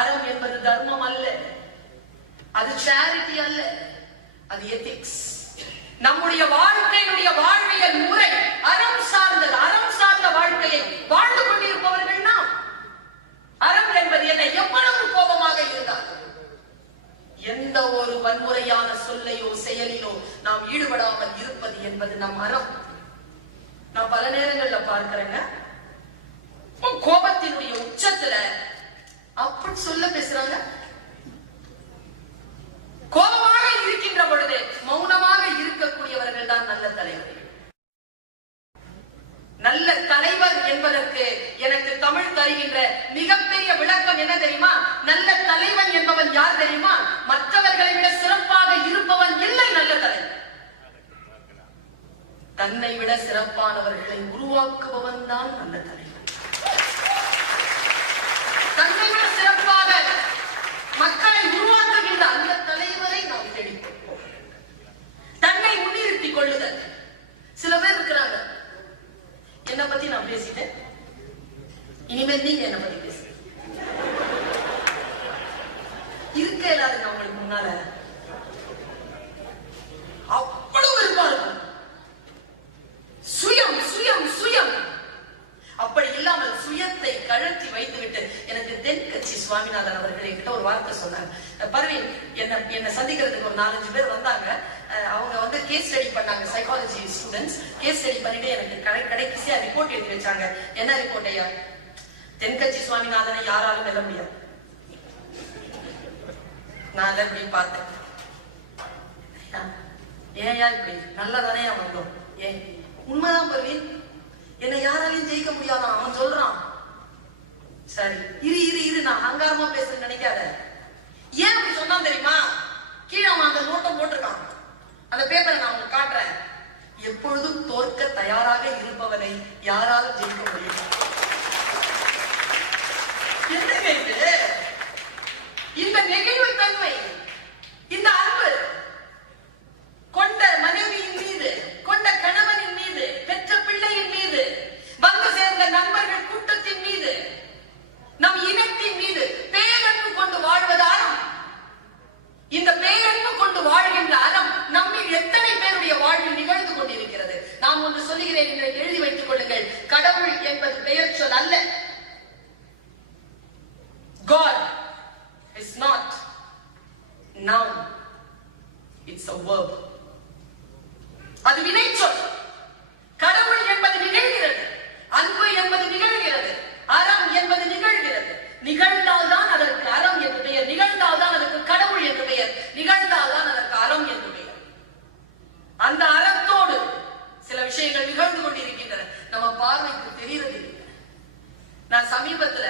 அறம் என்பது தர்மம் அல்ல, அது சேரிட்டி அல்ல, அது எத்திக்ஸ். நம்முடைய வாழ்க்கையினுடைய வாழ்வியல் முறை அறம் சார்ந்தது. அறம் சார்ந்த வாழ்க்கையை வாழ்ந்து கொண்டிருப்பவர்கள் நாம். அறம் என்பது என்ன? எவ்வளவு கோபமாக இருந்தால் எந்த ஒரு வன்முறையான சொல்லையோ செயலிலோ நாம் ஈடுபடாமல் இருப்பது என்பது நம் அறம். நான் பல நேரங்கள்ல பார்க்கிறேங்க, கோபத்தினுடைய உச்சத்துல அப்படி சொல்ல பேசுறாங்க. கோபமாக இருக்கின்ற பொழுது மௌனமாக இருக்கக்கூடியவர்கள் தான் நல்ல தலைவர். நல்ல தலைவர் என்பதற்கு எனக்கு தமிழ் தருகின்ற மிகப்பெரிய விளக்கம் என்ன தெரியுமா? நல்ல தலைவன் என்பவன் யார் தெரியுமா? மற்றவர்களை விட சிறப்பாக இருப்பவன் இல்லை நல்ல தலைவன். தன்னை விட சிறப்பானவர்களை உருவாக்குபவன் தான் நல்ல தலைவன். தன்னை விட சிறப்பாக மக்களை உருவாக்குகின்ற அந்த தலைவரை நாம் தேடிப்போம். தன்னை முன்னிறுத்திக் கொள்ளுதல். சில பேர் இருக்கிறாங்க, என்ன பத்தி நான் பேசிட்டேன், இனிமேல் நீங்க என்ன பத்தி பேச இருக்க இல்லாத உங்களுக்கு முன்னால அவ்வளவு விருப்பா இருக்கும். சுயம் சுயம் சுயம். அப்படி இல்லாமல் சுயத்தை கழற்றி வைத்துவிட்டு, எனக்கு தென்கட்சி சுவாமிநாதன் அவர்கள் என்கிட்ட ஒரு வார்த்தை சொன்னாங்க. பர்வீன், என்ன சந்திக்கிறதுக்கு ஒரு 4-5 பேர் வந்தாங்க. அவங்க வந்து கேஸ் ஸ்டடி பண்ணாங்க, சைக்காலஜி ஸ்டூடெண்ட்ஸ். கேஸ் ஸ்டடி பண்ணிட்டு எனக்கு கடைசியா ரிப்போர்ட் எழுதி வச்சாங்க. என்ன ரிப்போர்ட் ஐயா? தென்கட்சி சுவாமிநாதனை யாராலும் வெல்ல முடியாது. நான் எப்படி பார்த்தேன், ஏன் இப்படி நல்லதானே வந்தோம். ஏன் உண்மைதான் பர்வீன், என்னை யாராலையும் ஜெயிக்க முடியாதான் அவன் சொல்றான். சரி, இரு இரு இரு, நான் அங்காரமா பேசுறேன்னு நினைக்காத. ஏன் அப்படி சொன்னா தெரியுமா? கீழே அவன் அந்த நோட்டை போட்டிருக்கான், அந்த பேப்பரை நான் உங்களுக்கு காட்டுறேன். எப்பொழுதும் தோற்க தயாராக இருப்பவனை யாராலும் ஜெயிக்க முடியும். என்னங்க இது? இந்த நெகிழ்வு தன்மை, இந்த அன்பு கொண்ட மனைவியின் மீது, கொண்ட கணவனின் மீது, பெற்ற பிள்ளையின் மீது, வந்து சேர்ந்த நண்பர்கள் கூட்டத்தின் மீது, நம் இனத்தின் மீது பேரன்பு கொண்டு வாழ்வது அறம். இந்த பேரன்பு கொண்டு வாழ்கின்ற அறம் நம்மில் எத்தனை பேருடைய வாழ்வில் நிகழ்ந்து கொண்டிருக்கிறது? நான் ஒன்று சொல்லுகிறேன், இன்றைக்கு எழுதி வைத்துக் கொள்ளுங்கள். கடவுள் என்பது பெயர் சொல் அல்ல. God is not noun, it's a verb. அது வினைச்சொல். கடவுள் என்பது நிகழ்கிறது, அன்பு என்பது நிகழ்கிறது, அறம் என்பது நிகழ்கிறது. நிகழ்ந்தால்தான் அதற்கு அறம் என்று பெயர், நிகழ்ந்தால்தான் அதற்கு கடவுள் என்று பெயர், நிகழ்ந்தால்தான் அதற்கு அறம் என்று பெயர். அந்த அறத்தோடு சில விஷயங்கள் நிகழ்ந்து கொண்டிருக்கின்றன, நம்ம பார்வைக்கு தெரிகிறது. நான் சமீபத்துல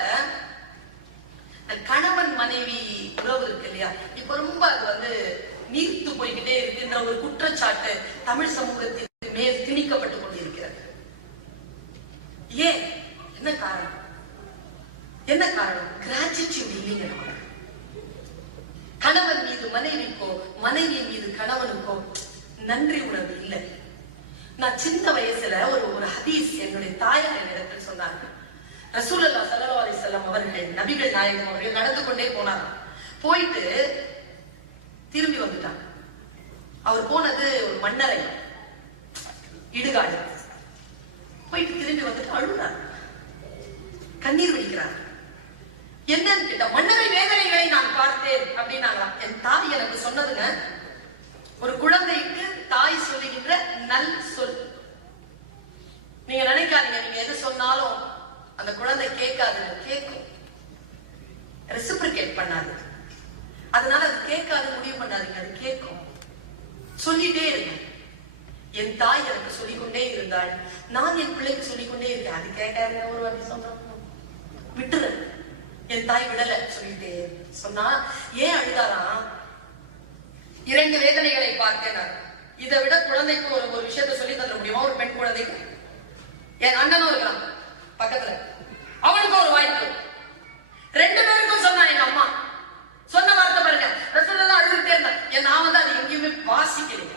கணவன் மனைவி உறவு இருக்கு இல்லையா, இப்ப ரொம்ப அது வந்து நீர்த்து போய்கிட்டே இருக்கின்ற ஒரு குற்றச்சாட்டு தமிழ் சமூகத்திற்கு மேல் திணிக்கப்பட்டுக் கொண்டிருக்கிறது. ஏன்? என்ன காரணம்? என்ன காரணம்? கிராட்டிட்யூட் இல்லைங்க. கணவன் மீது மனைவிக்கோ, மனைவி மீது கணவனுக்கோ நன்றி உணர்வு இல்லை. நான் சின்ன வயசுல ஒரு ஹதீஸ் என்னுடைய தாயார் என்னிடத்தில் சொன்னாங்க. ரசூலுல்லாஹ் ஸல்லல்லாஹு அலைஹி வஸல்லம் அவர்கள், நபிகள் நாயகம் அவர்கள் நடந்து கொண்டே போனார். போயிட்டு திரும்பி வந்துட்டாங்க. அவர் போனது ஒரு மன்னரை, இடுகாடு. போயிட்டு திரும்பி வந்துட்டு அழுறார், கண்ணீர் வடிக்கிறார். என்னன்னு கேட்டா, மன்னரை வேதனைகளை நான் பார்த்தேன் அப்படின்னாங்களாம். என் தாய் எனக்கு சொன்னதுங்க, ஒரு குழந்தைக்கு தாய் சொல்லுகின்ற நல் சொல். நீங்க நினைக்காதீங்க, நீங்க எது சொன்னாலும் அந்த குழந்தை கேட்காது, கேட்கும். ரெசிப்ரிகேட் பண்ணாது, அதனால அது கேட்காது முடிவு பண்ணாதீங்க, அது கேட்கும். சொல்லிட்டே இருங்க. என் தாய் எனக்கு சொல்லிக்கொண்டே இருந்தாள், நான் என் பிள்ளைக்கு சொல்லிக்கொண்டே இருக்கேன். அது கேட்காத ஒரு வாட்டி சொன்னா விட்டுரு. என் தாய் விடல, சொல்லிட்டே சொன்னா. ஏன் அழுதாராம்? 2 வேதனைகளை பார்த்தேன். இதை விட குழந்தைக்கு ஒரு விஷயத்த சொல்லி தர முடியுமா? ஒரு பெண் குழந்தைக்கு. என் அண்ணனும் இருக்கிறான் பக்கத்துல, அவனுக்கு ஒரு வாய்ப்பு. 2 பேருக்கும் சொன்னா எங்க அம்மா. சொன்ன வார்த்தை பாருங்க, ரசூலுல்லாஹ் அழுதுட்டே இருந்தான். நான் வந்து அது எங்கேயுமே வாசிக்கலைங்க.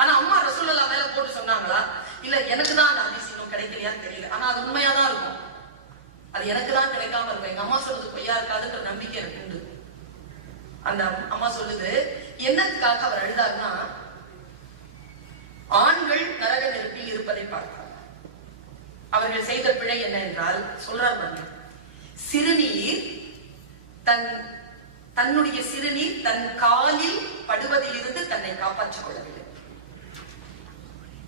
ஆனா அம்மா ரசூலுல்லாஹ் மேல போட்டு சொன்னாங்களா? இல்ல எனக்கு தான் அந்த ஹதீஸ் இன்னும் கிடைக்கலையான்னு தெரியல. ஆனா அது உண்மையாதான் இருக்கும். அது அது எனக்கு தான் கிடைக்காம இருக்கும். எங்க அம்மா சொல்றது பொய்யா இருக்காதுன்ற நம்பிக்கை எனக்கு உண்டு. அந்த அம்மா சொல்லுது, என்னத்துக்காக அவர் அழுதாருன்னா, ஆண்கள் நரக நெருப்பில் இருப்பதை பார்த்தார். அவர்கள் செய்த பிழை என்ன என்றால், சொல்றார், சிறுநீர் தன்னுடைய சிறுநீர் தன் காலில் படுவதில் இருந்து தன்னை காப்பாற்றிக் கொள்ளவில்லை.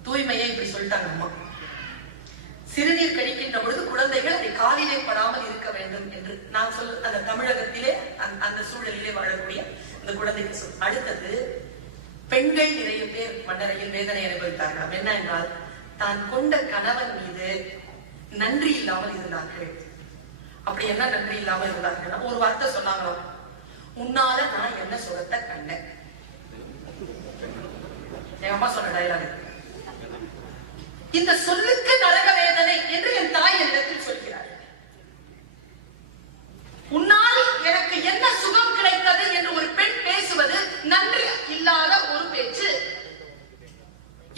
தூய்மையை இப்படி சொல்லிட்டாங்க அம்மா. சிறுநீர் கழிக்கின்ற பொழுது குழந்தைகள் அதை காலிலே படாமல் இருக்க வேண்டும் என்று நான் அந்த தமிழகத்திலே அந்த சூழலிலே வாழக்கூடிய அந்த குழந்தைக்கு சொல். அடுத்தது, பெண்கள் நிறைய பேர் மன்னரையில் வேதனை அனுபவித்தார்கள். என்ன என்றால், தான் கொண்ட கணவன் மீது நன்றி இல்லாமல் இருந்தார்கள். அப்படி என்ன நன்றி இல்லாமல் இருந்தார்கள்? ஒரு வார்த்தை சொன்னாங்களோ, உன்னால நான் என்ன சுகத்தை கண்டேன். எங்க அம்மா சொன்ன டயலாக். இந்த சொல்லுக்கு நரக வேதனை என்று என் தாய் என்னிடத்தில் சொல்கிறார். உன்னால் எனக்கு என்ன சுகம் கிடைத்தது என்று ஒரு பெண் பேசுவது நன்றி இல்லாத ஒரு பேச்சு.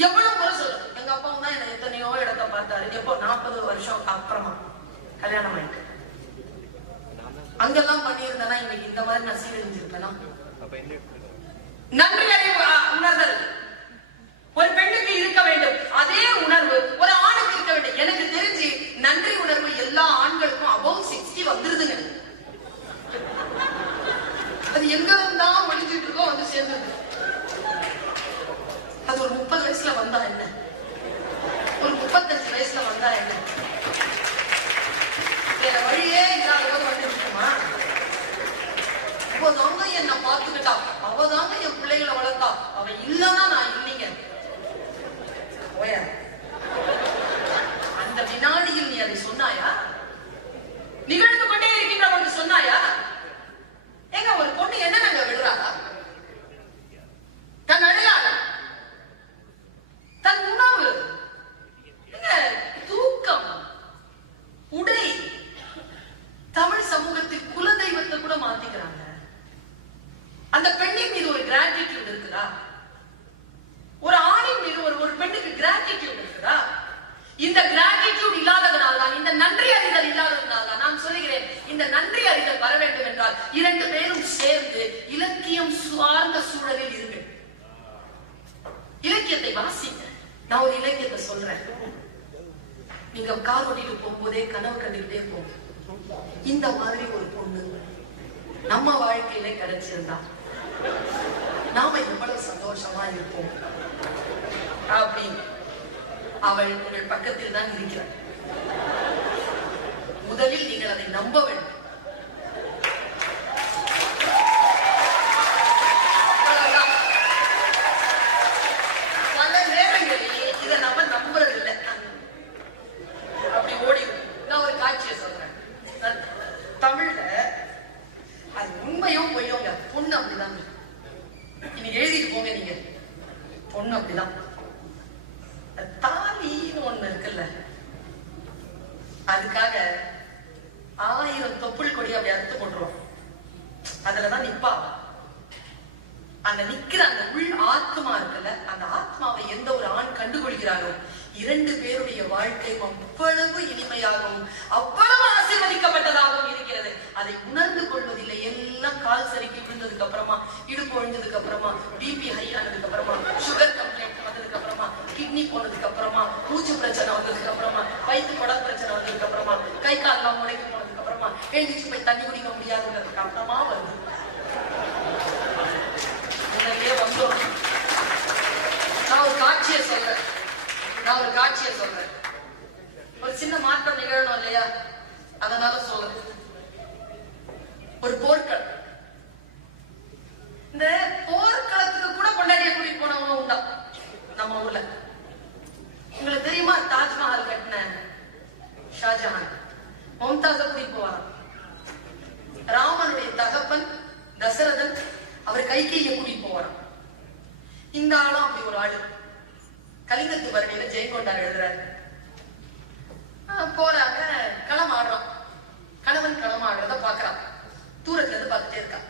எவ்வளவு முறை சொல்லும். எங்க அப்பாவும் தான் என்ன எத்தனையோ இடத்த பார்த்தாரு. எப்போ 40 வருஷம் அப்புறமா கல்யாணம் ஆயிட்டு. அங்கெல்லாம் பண்ணியிருந்தேன்னா இன்னைக்கு இந்த மாதிரி நான் சீரழிஞ்சிருப்பேனா? நன்றி உணர்தல் ஒரு பெண்ணுக்கு இருக்க வேண்டும். அதே உணர்வு ஒரு ஆணுக்கு இருக்க வேண்டும். எனக்கு தெரிஞ்சு நன்றி உணர்வு எல்லா ஆண்களுக்கும் above 60 வந்துருதுங்க. அது எங்க இருந்தா ஒழிஞ்சிட்டு இருக்கோ வந்து சேர்ந்துருது. அது ஒரு 30 வயசுல வந்தா என்ன, ஒரு 35 வயசுல வந்தா என்ன, வேற வழியே இல்லாத போது வந்து இருக்குமா? அவதாங்க என்ன பார்த்துக்கிட்டா, அவதாங்க என் பிள்ளைகளை வளர்த்தா, அவ இல்லன்னா நான் இல்லைங்க. அந்த வினாடியில் நீ அதை சொன்னாயா? நிகழ்ந்து கொண்டே இருக்கின்ற ஒன்று சொன்னாயா? எங்க ஒரு பொண்ணு என்ன நாங்க விடுறாளா? தன் அடையாளம், தன் உணவு, தூக்கம், உடை, தமிழ் சமூகத்தில் குலதெய்வத்தை கூட மாத்திக்கிறாங்க. அந்த பெண்ணின் மீது ஒரு கிராட்டிடியூட் இருக்குதா? ஒரு ஆணின் மீது ஒரு பெண்ணுக்கு கிராட்டிடியூட் இருக்குதா? இந்த கிராட்டிடியூட் இல்லாததனால்தான், இந்த நன்றி அறிதல் இல்லாததனால்தான் நான் சொல்லுகிறேன், இந்த நன்றி அறிதல் வர வேண்டும் என்றால் 2 பேரும் சேர்ந்து இலக்கியம் சார்ந்த சூழலில் இருங்கள். இலக்கியத்தை வாசிங்க. நான் ஒரு இலக்கியத்தை சொல்றேன். நீங்க கார் ஓட்டிட்டு போகும்போதே கனவு கண்டுகிட்டே போங்க, இந்த மாதிரி ஒரு பொண்ணு நம்ம வாழ்க்கையில கிடைச்சிருந்தா நாம எவ்வளவு சந்தோஷமா இருப்போம் அப்படின்னு. அவள் உங்கள் பக்கத்தில் தான் இருக்கிறார். முதலில் நீங்கள் அதை நம்ப வேண்டும். பல நேரங்களில் இதை நம்ம நம்புறது இல்லை, அப்படி ஓடி. நான் ஒரு காட்சியை சொல்றேன். தமிழ்ல அது உண்மையும் பொய்யோங்க. பொண்ணு அப்படிதான். இன்னைக்கு எழுதிட்டு போங்க நீங்க, பொண்ணு அப்படிதான். தாலின்னு ஒண்ணு இருக்குல்ல, அதுக்காக 1000 தொப்புள் கொடி அப்படி அறுத்து போட்டுருவோம். அதுலதான் நிப்பா. அந்த நிக்கிற அந்த உள் ஆத்மா இருக்குல்ல, அந்த ஆத்மாவை எந்த ஒரு ஆண் கண்டுகொள்கிறாரோ 2 பேருடைய வாழ்க்கை அவ்வளவு இனிமையாகவும் அவ்வளவு ஆசீர்வதிக்கப்பட்டதாகவும் இருக்கிறது. அதை உணர்ந்து கொள்வதில்லை. எல்லாம் கால் சரிக்கு விழுந்ததுக்கு அப்புறமா, இடுப்பு ஒழிஞ்சதுக்கு அப்புறமா, பிபி ஹை ஆனதுக்கு அப்புறமா, சுகர் கம்ப்ளைண்ட் வந்ததுக்கு அப்புறமா, கிட்னி போனதுக்கு அப்புறமா, மூச்சு பிரச்சனை வந்ததுக்கு அப்புறமா, வயிற்று குடல் பிரச்சனை வந்ததுக்கு அப்புறமா, கை கால்லாம் முடங்கி போனதுக்கு அப்புறமா, எழுந்திரிச்சு போய் தண்ணி குடிக்க முடியாதுங்கிறதுக்கு அப்புறமா வருது. வந்தோம். நான் ஒரு காட்சியை சொல்றேன். ஒரு சின்ன மாற்றம் நிகழணும் இல்லையா? அதனால சொல்றேன். ஒரு போர்க்களம். இந்த போர்க்களத்துக்கு கூட கொண்டாடிய கூட்டிட்டு போனவங்க உண்டா நம்ம ஊர்ல? உங்களுக்கு தெரியுமா? தாஜ்மஹால் கட்டின ஷாஜஹான் மும்தாஸை கூட்டிட்டு போவாராம். ராமனுடைய தகப்பன் தசரதன் அவர் கைகேயியை கூட்டிட்டு போவாராம். இந்த ஆளும் அப்படி ஒரு ஆளு. கலிங்கத்து வரையில ஜெயங்கொண்டார் எழுதுறாரு. போறாங்க, களமாடுறான். கணவன் களமாடுறத பாக்குறான். தூரத்துல இருந்து பார்த்துட்டே இருக்கான்.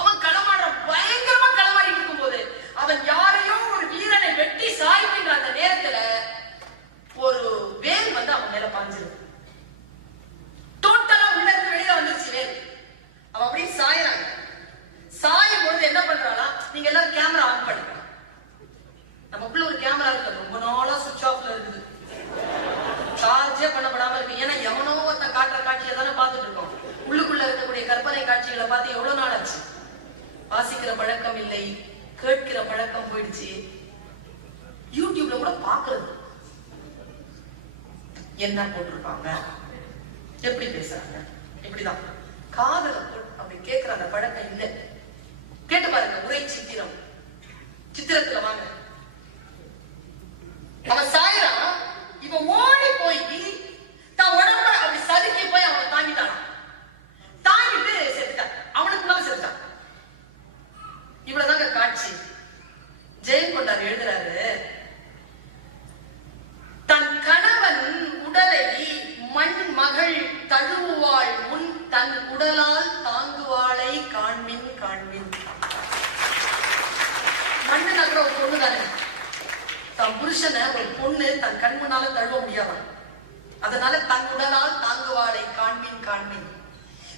அவன் களமாடுற பயங்கரமா களமாடிட்டு இருக்கும் போது அவன் யாரையோ ஒரு வீரனை வெட்டி சாய்க்கின்ற அந்த நேரத்துல ஒரு வேல் வந்து அவன் மேல பாஞ்சிருக்கு. என்ன போட்டிருப்பாங்க, எப்படி பேசுறாங்க, இப்படிதான் காதல அப்படி கேட்கிற அந்த பழக்கம் இல்லை. கேட்டு பாருங்க, உரை சித்திரம், சித்திரத்துல வாங்க, அவன் சாயிரான், இவன் ஓடி போய் தான் உடம்ப அப்படி சதுக்கி போய் அவனை தாங்கிட்டான், தாங்கிட்டு செத்துட்டான், அவனுக்கு மேல செத்துட்டான். இவ்வளவுதாங்க காட்சி. ஜெயம் கொண்டார் எழுதுறாரு, தன் கணவன் உடலை மண் மகள் தழுவாள் முன் தன் உடலால் தாங்குவாளை காண்மின் காண்மின். மண்ணு நகர ஒரு பொண்ணு தானே, தன் புருஷனை ஒரு பொண்ணு தன் கண் முன்னால தழுவ முடியாது, அதனால தன் உடலால் தாங்குவாளை காண்மின் காண்மின்.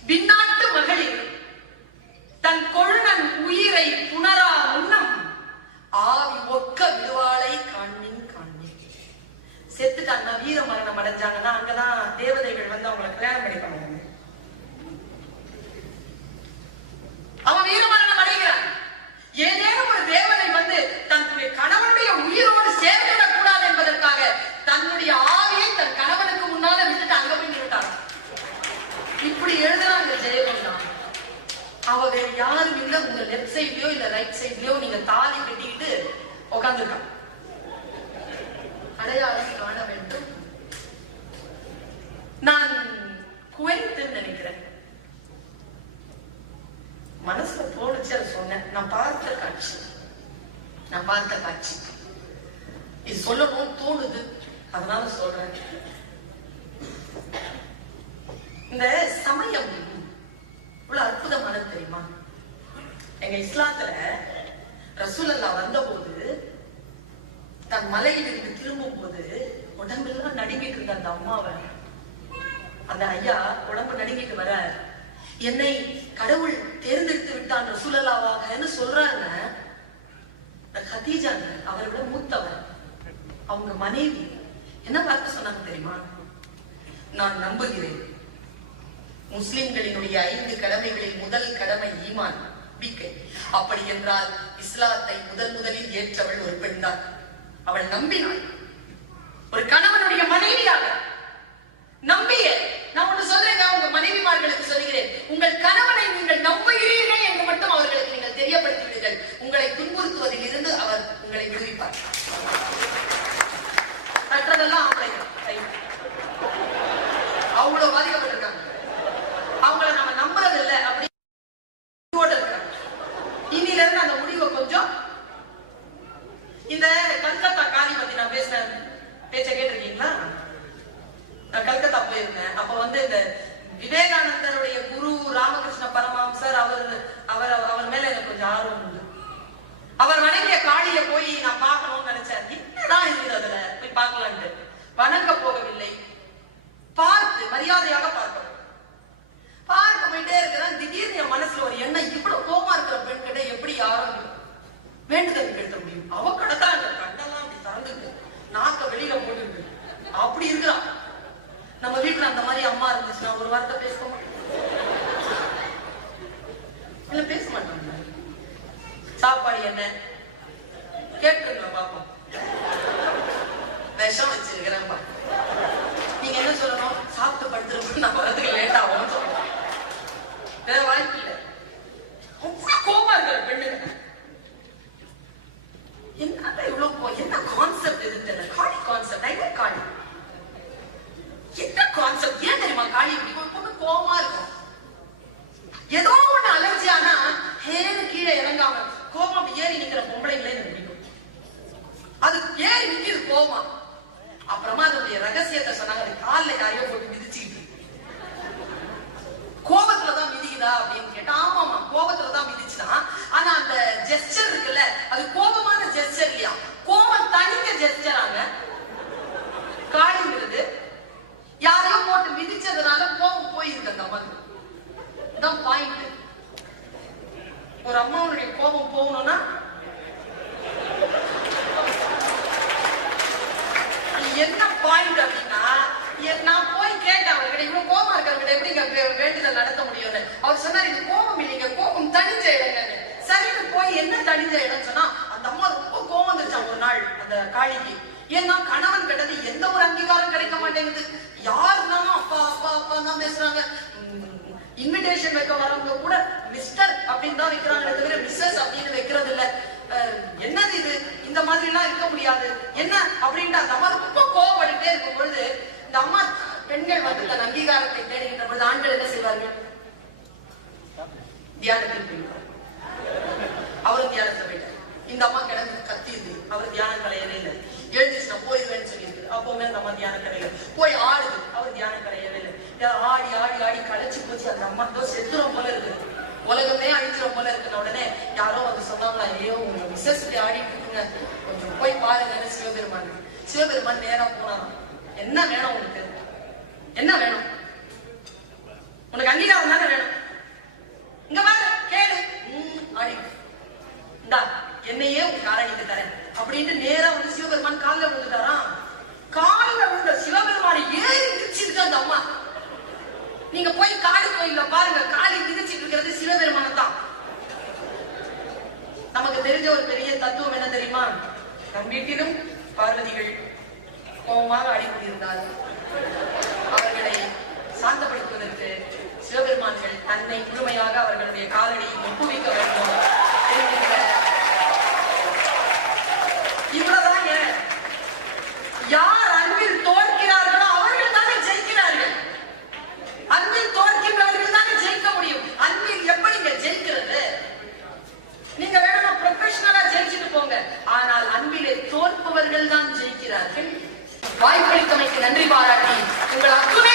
பின்னாட்டு மகளிர் தன் கொழுநன் உயிரை புணரா முன்னம் ஆவி ஒக்க விடுவாளை காண்மின் காண்மின். செத்துட்டாங்கன்னா வீர மரணம் அடைஞ்சாங்கன்னா அங்கதான் தேவதைகள் வந்து அவங்களை கல்யாணம் பண்ணிப்பாங்க. அவன் வீர மரணம் அடைகிறான். ஏதேனும் ஒரு தேவதை வந்து தன்னுடைய கணவனுடைய உயிரோடு சேர்ந்துவிடக் கூடாது என்பதற்காக தன்னுடைய ஆவியை தன் கணவனுக்கு முன்னால விட்டுட்டு அங்க போய் நிறுத்தாங்க. இப்படி எழுதுறாங்க ஜெயகொண்டான். அவ வேற யாரும் இல்ல, உங்க லெப்ட் சைட்லயோ இல்ல ரைட் சைட்லயோ நீங்க தாலி கட்டிக்கிட்டு உட்காந்துருக்கான். அடையாளம் காண வேண்டும். நான் குவைத் நினைக்கிறேன், மனசுல தோணுச்சு, அதை சொன்னேன். நான் பார்த்த காட்சி இது சொல்லணும் தோணுது, அதனால சொல்றேன். இந்த சமயம் இவ்வளவு அற்புதமானது தெரியுமா? எங்க இஸ்லாத்துல ரசூலுல்லாஹ் வந்த போது தன் மலையிலிருந்து திரும்பும் போது உடம்பெல்லாம் நடுங்கிட்டு இருந்த அந்த அம்மாவை, அந்த ஐயா உடம்பு நடுங்கிட்டு வர, என்னை கடவுள் தேர்ந்தெடுத்து விட்டான் ரசூலுல்லாஹ்னு சொல்றாங்க. கதீஜா அவரை விட மூத்தவர், அவங்க மனைவி என்ன பார்த்து சொன்னாங்க தெரியுமா? நான் நம்புகிறேன், முஸ்லிம்களினுடைய 5 கடமைகளில் முதல் கடமை ஈமான், நம்பிக்கை. அப்படி என்றால் இஸ்லாத்தை முதலில் ஏற்றவள் ஒரு பெண்தான். அவள் நம்பினாள், ஒரு கணவனுடைய மனைவியாக நம்பிய. நான் ஒன்று சொல்றேன், உங்க மனைவிமார்களுக்கு சொல்கிறேன், உங்கள் கணவனை நீங்கள் நம்புகிறீர்கள் என்று மட்டும் அவர்களுக்கு நீங்கள் தெரியப்படுத்திவிடுங்கள். உங்களை துன்புறுத்துவதில் இருந்து அவர் உங்களை விடுவிப்பார். மற்றதெல்லாம் அவ்வளவு பாதிக்கப்பட்டிருக்காங்க. அவங்கள நம்ம நம்புறது இல்லை அப்படி இருக்காங்க. இன்னில இருந்து அந்த முடிவை கொஞ்சம். இந்த கல்கத்தா காரி பத்தி நான் பேசினேன், பேச்ச கேட்டிருக்கீங்களா? நான் கல்கத்தா போயிருந்தேன். அப்ப வந்து இந்த விவேகானந்தருடைய குரு ராமகிருஷ்ண பரமஹம்சர் அவர் மேல எனக்கு கொஞ்சம் ஆர்வம் உண்டு. அவர் வணங்கிய காளிய போய் நான் பார்க்கணும்னு நினைச்சேன். என்னதான் இருக்குது அதுல, போய் பார்க்கலான்ட்டு வணங்க போகவில்லை, பார்த்து மரியாதையாக பார்க்க போயிட்டே இருக்கிறேன். திடீர்னு என் மனசுல ஒரு எண்ணம், இவ்வளவு கோபமா இருக்கிற பெண் கிட்ட எப்படி யாரும் வேண்டுதல் கேட்க முடியும்? அவ கடத்தா கண்ணெல்லாம் அப்படி தாழ்ந்துட்டு நாக்க வெளியில போட்டு அப்படி இருக்கிறான். நம்ம வீட்டுல அந்த மாதிரி அம்மா இருந்துச்சுன்னா ஒரு வார்த்தை பேசுவோம் இல்ல, பேச மாட்டாங்க. சாப்பாடு என்ன கேட்டுருங்க பாப்போம், விஷம் வச்சிருக்கிறேன், நீங்க என்ன சொல்லணும்? சாப்பிட்டு படுத்துருப்போம், நான் வரதுக்கு லேட் ஆகும் சொல்லணும். வேற வாய்ப்பு இல்லை. கோபமா இருக்கிற பெண்ணுங்க என்ன இவ்வளவு, என்ன கான்செப்ட் இது தெரியல. காளி கான்செப்ட், ஐ காளி என்ன கான்செப்ட்? ஏன் தெரியுமா காளி இப்படி கோபமா இருக்கும்? ஏதோ ஒண்ணு அலர்ஜி ஆனா ஹேன்னு கீழே இறங்காம கோபம் அப்படி ஏறி நிக்கிற பொம்பளைங்களே எனக்கு பிடிக்கும். அது ஏறி நிக்கிறது கோபமா. அப்புறமா அதனுடைய ரகசியத்தை சொன்னாங்க, அது காலில் யாரையோ போட்டு மிதிச்சுக்கிட்டு. கோபத்துலதான் மிதிக்குதா அப்படின்னு கேட்டா, ஆமாமா கோபத்துலதான் மிதிச்சுனா. ஆனா அந்த ஜெஸ்டர் இருக்குல்ல, அது கோபமான ஜெஸ்டர் இல்லையா, கோபம் தனிக்க ஜெஸ்டராங்க. காளிங்கிறது யாரையோ போட்டு மிதிச்சதுனால கோபம் போயிருக்கு அந்த அம்மாக்கு. இதான் பாயிண்ட். ஒரு அம்மாவுடைய கோபம் போகணும்னா என்ன பாயிண்ட் அப்படின்னா, நான் போய் கேட்டேன் அவர்கிட்ட, இவ்வளவு கோபமா இருக்கிறவங்க எப்படி வேண்டுதல் நடத்த முடியும்னு. அவர் சொன்னார், இது கோபம் இல்லைங்க, கோபம் தனிஞ்ச இடங்க. சரின்னு போய் என்ன தனிஞ்ச இடம் சொன்னா, அந்த அம்மா ரொம்ப கோபம் வந்துருச்சான் ஒரு நாள் அந்த காளிக்கு. ஏன்னா கணவன் கிட்டது எந்த ஒரு அங்கீகாரம் கிடைக்க மாட்டேங்குது. தான் பேசுறாங்க. இன்விடேஷன் வைக்க வரவங்க கூட மிஸ்டர் அப்படின்னு தான் வைக்கிறாங்க, தவிர மிஸ்ஸஸ் அப்படின்னு வைக்கிறது இல்ல. என்னது இது, இந்த மாதிரி எல்லாம் இருக்க முடியாது என்ன அப்படின்ட்டு அந்த அம்மா ரொம்ப கோவப்பட்டுட்டே இருக்கும் பொழுது, இந்த அம்மா பெண்கள் வந்து தன் அங்கீகாரத்தை தேடுகின்ற பொழுது ஆண்கள் என்ன செய்வார்கள்? தியானத்தில் போயிடுவார். அவரும் தியானத்துல போயிட்டார். இந்த அம்மா கிடந்து கத்தியுது, அவர் தியானம் கலையவே இல்லை. எழுந்துச்சு நான் போயிடுவேன்னு சொல்லியிருக்கு. அப்பவுமே அந்த அம்மா தியானம் கலையில போய் ஆடுது, அவர் தியானம் கலையவே இல்லை. ஆடி ஆடி ஆடி களைச்சு போச்சு. அந்த அம்மா தான் செத்துரும் போல இருக்கு, உலகமே அழிஞ்சிரும் போல இருக்குன்னு உடனே யாரோ வந்து சொன்னாங்களா, ஐயோ உங்க மிஸ்ஸஸ் ஆடிட்டு இருக்குங்க, கொஞ்சம் போய் பாருங்கன்னு சிவபெருமான். சிவபெருமான் நேரா போனாராம். என்ன வேணும் உனக்கு, என்ன வேணும், உனக்கு அங்கீகாரம் தானே வேணும், இங்க பாரு கேளு. ஆடி இந்தா என்னையே உங்க காரணிக்கு தரேன் அப்படின்ட்டு நேரா வந்து சிவபெருமான் காலில் விழுந்துட்டாராம். காலில் விழுந்த சிவபெருமானை ஏறி மிதிச்சிருக்கு அந்த அம்மா. நீங்க போய் காளி கோயில்ல பாருங்க, காளி மிதிச்சிட்டு இருக்கிறது சிவபெருமானை தான். நமக்கு தெரிஞ்ச ஒரு பெரிய தத்துவம் என்ன தெரியுமா? நம் வீட்டிலும் பார்வதிகள் கோபமாக ஆடிக்கொண்டிருந்தார். அவர்களை சாந்தப்படுத்துவதற்கு சிவபெருமான்கள் தன்னை முழுமையாக அவர்களுடைய காலடியை ஒப்புவிக்க வேண்டும் என்கின்ற இவ்வளவுதான். யார் அன்பில் தோற்கிறார்களோ அவர்கள் தானே ஜெயிக்கிறார்கள். அன்பில் தோற்கின்றவர்கள் தானே ஜெயிக்க முடியும். அன்பில் எப்படிங்க ஜெயிக்கிறது? நீங்க வேணும்னா ப்ரொஃபஷனலா ஜெயிச்சுட்டு போங்க, ஆனால் அன்பிலே தோற்பவர்கள் தான் ஜெயிக்கிறார்கள். வாய்ப்பளித்தமைக்கு நன்றி பாராட்டி உங்கள் அத்துணை